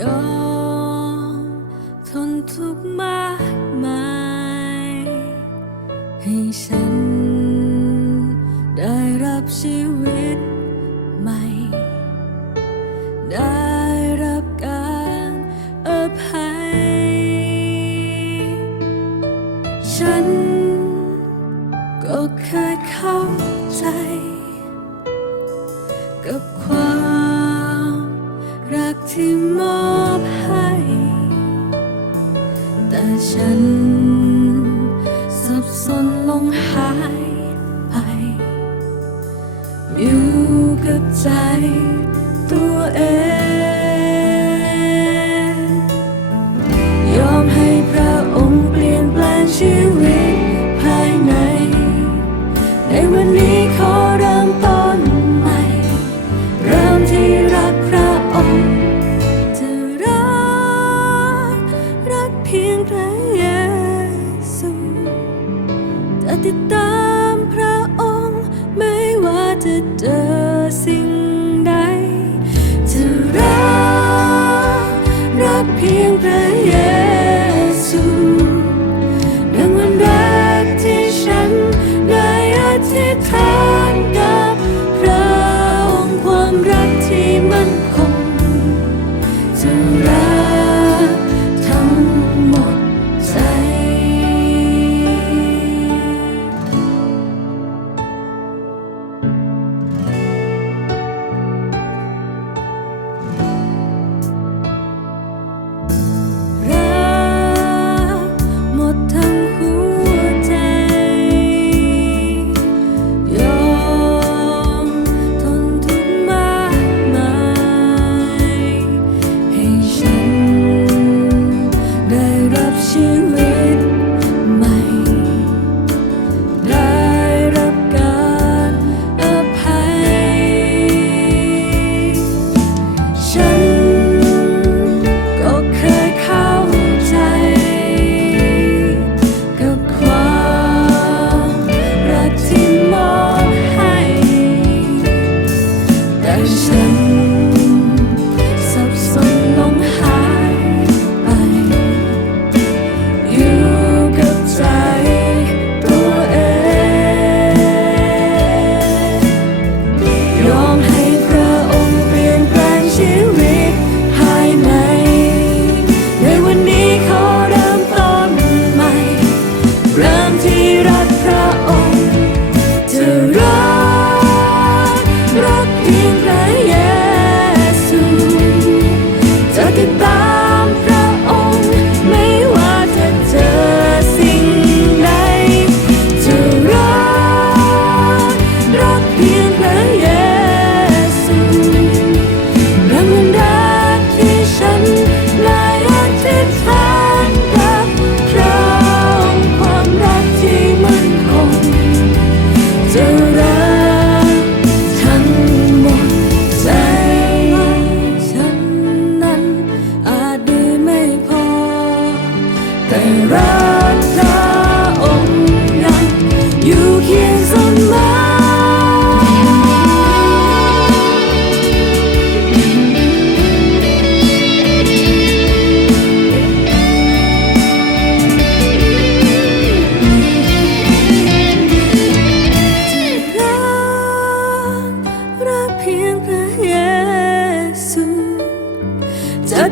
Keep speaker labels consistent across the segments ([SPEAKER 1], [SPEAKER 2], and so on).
[SPEAKER 1] ยอมทนทุกข์มากมายให้ฉัน ได้รับชีวิตใหม่ ได้รับการอภัย ฉันก็เคยเข้าใจ กับความ รักที่มอบให้ แต่ฉันสับสนลงหายไป อยู่กับใจ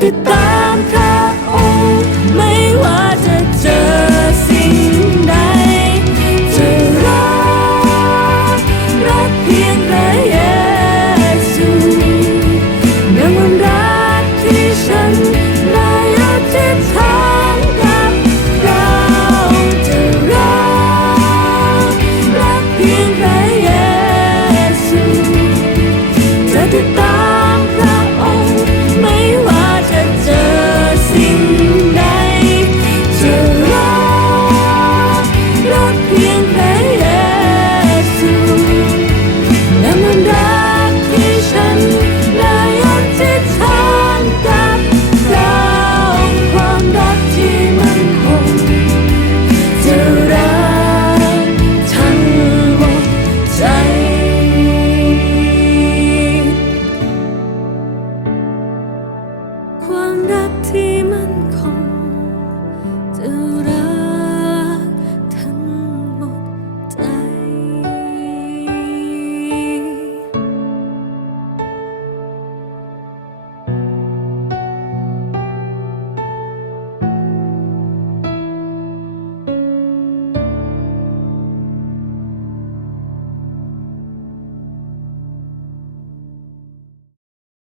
[SPEAKER 1] habitar.